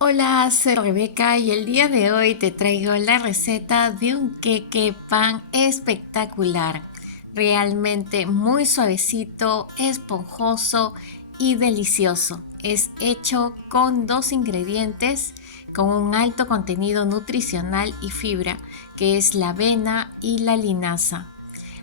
Hola, soy Rebeca y el día de hoy te traigo la receta de un queque pan espectacular. Realmente muy suavecito, esponjoso y delicioso. Es hecho con dos ingredientes con un alto contenido nutricional y fibra, que es la avena y la linaza.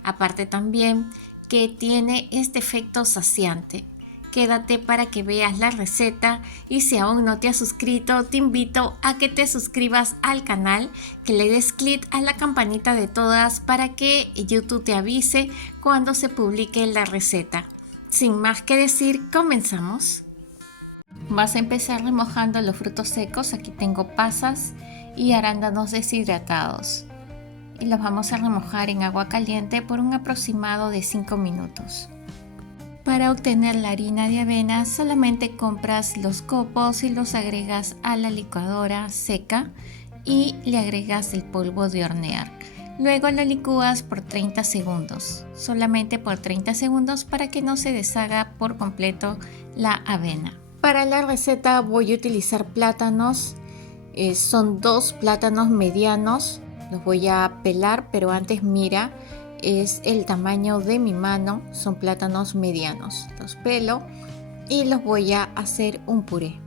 Aparte también que tiene este efecto saciante. Quédate para que veas la receta y si aún no te has suscrito, te invito a que te suscribas al canal, que le des clic a la campanita de todas para que YouTube te avise cuando se publique la receta. Sin más que decir, comenzamos. Vas a empezar remojando los frutos secos. Aquí tengo pasas y arándanos deshidratados. Y los vamos a remojar en agua caliente por un aproximado de 5 minutos. Para obtener la harina de avena solamente compras los copos y los agregas a la licuadora seca y le agregas el polvo de hornear. Luego la licúas por 30 segundos, solamente por 30 segundos para que no se deshaga por completo la avena. Para la receta voy a utilizar plátanos, son dos plátanos medianos, los voy a pelar, pero antes mira, es el tamaño de mi mano, son plátanos medianos. Los pelo y los voy a hacer un puré.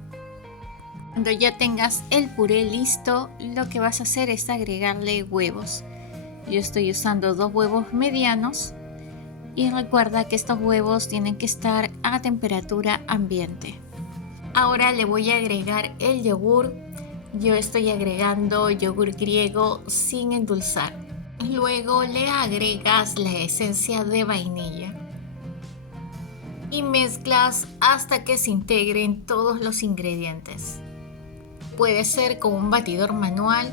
Cuando ya tengas el puré listo, lo que vas a hacer es agregarle huevos. Yo estoy usando 2 huevos medianos y recuerda que estos huevos tienen que estar a temperatura ambiente. Ahora le voy a agregar el yogur. Yo estoy agregando yogur griego sin endulzar. Luego le agregas la esencia de vainilla y mezclas hasta que se integren todos los ingredientes. Puede ser con un batidor manual.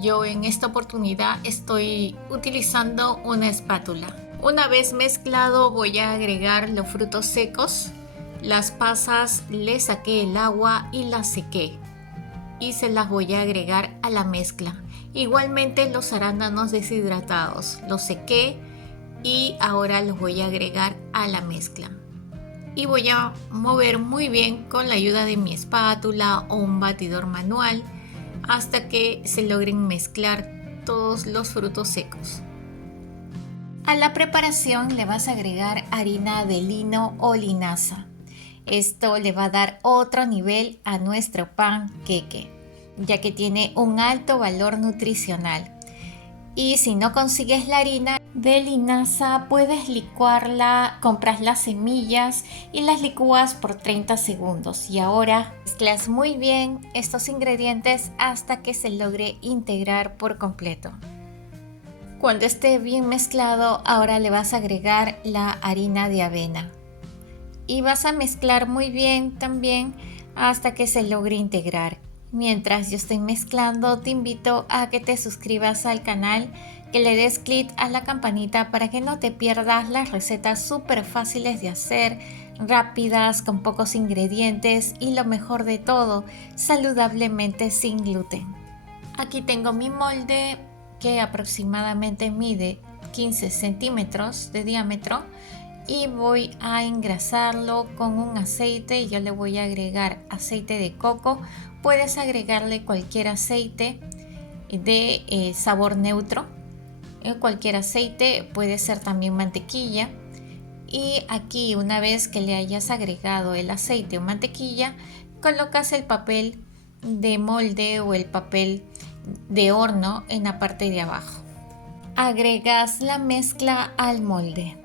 Yo en esta oportunidad estoy utilizando una espátula. Una vez mezclado voy a agregar los frutos secos. Las pasas le saqué el agua y las sequé y se las voy a agregar a la mezcla. Igualmente los arándanos deshidratados los sequé y ahora los voy a agregar a la mezcla. Y voy a mover muy bien con la ayuda de mi espátula o un batidor manual hasta que se logren mezclar todos los frutos secos. A la preparación le vas a agregar harina de lino o linaza. Esto le va a dar otro nivel a nuestro pan queque, ya que tiene un alto valor nutricional. Y si no consigues la harina de linaza, puedes licuarla, compras las semillas y las licúas por 30 segundos. Y ahora mezclas muy bien estos ingredientes hasta que se logre integrar por completo. Cuando esté bien mezclado, ahora le vas a agregar la harina de avena. Y vas a mezclar muy bien también hasta que se logre integrar. Mientras yo estoy mezclando, te invito a que te suscribas al canal, que le des clic a la campanita para que no te pierdas las recetas súper fáciles de hacer, rápidas, con pocos ingredientes y lo mejor de todo, saludablemente sin gluten. Aquí tengo mi molde que aproximadamente mide 15 centímetros de diámetro. Y voy a engrasarlo con un aceite. Yo le voy a agregar aceite de coco. Puedes agregarle cualquier aceite de sabor neutro. Cualquier aceite, puede ser también mantequilla. Y aquí, una vez que le hayas agregado el aceite o mantequilla, colocas el papel de molde o el papel de horno en la parte de abajo. Agregas la mezcla al molde.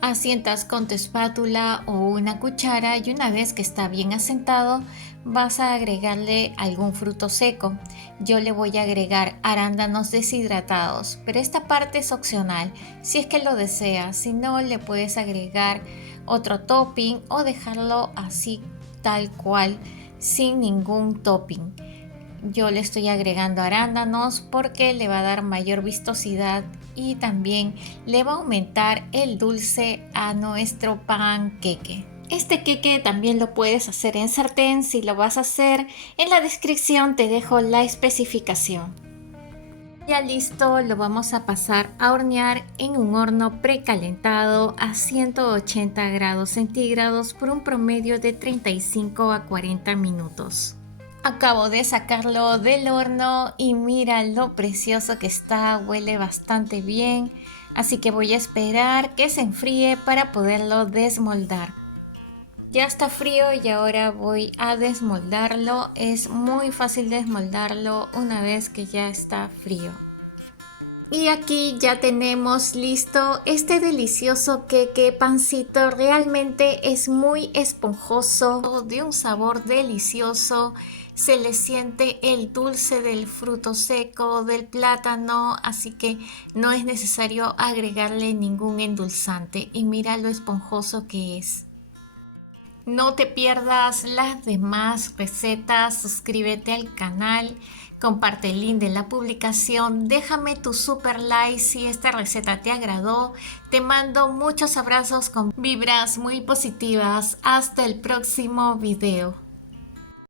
Asientas con tu espátula o una cuchara y una vez que está bien asentado vas a agregarle algún fruto seco. Yo le voy a agregar arándanos deshidratados, pero esta parte es opcional si es que lo deseas. Si no, le puedes agregar otro topping o dejarlo así tal cual sin ningún topping. Yo le estoy agregando arándanos porque le va a dar mayor vistosidad y también le va a aumentar el dulce a nuestro pan queque. Este queque también lo puedes hacer en sartén. Si lo vas a hacer, en la descripción te dejo la especificación. Ya listo, lo vamos a pasar a hornear en un horno precalentado a 180 grados centígrados por un promedio de 35 a 40 minutos. Acabo de sacarlo del horno y mira lo precioso que está, huele bastante bien, así que voy a esperar que se enfríe para poderlo desmoldar. Ya está frío y ahora voy a desmoldarlo. Es muy fácil desmoldarlo una vez que ya está frío. Y aquí ya tenemos listo este delicioso queque pancito. Realmente es muy esponjoso, de un sabor delicioso. Se le siente el dulce del fruto seco, del plátano, así que no es necesario agregarle ningún endulzante. Y mira lo esponjoso que es. No te pierdas las demás recetas, suscríbete al canal, comparte el link de la publicación, déjame tu super like si esta receta te agradó. Te mando muchos abrazos con vibras muy positivas. Hasta el próximo video.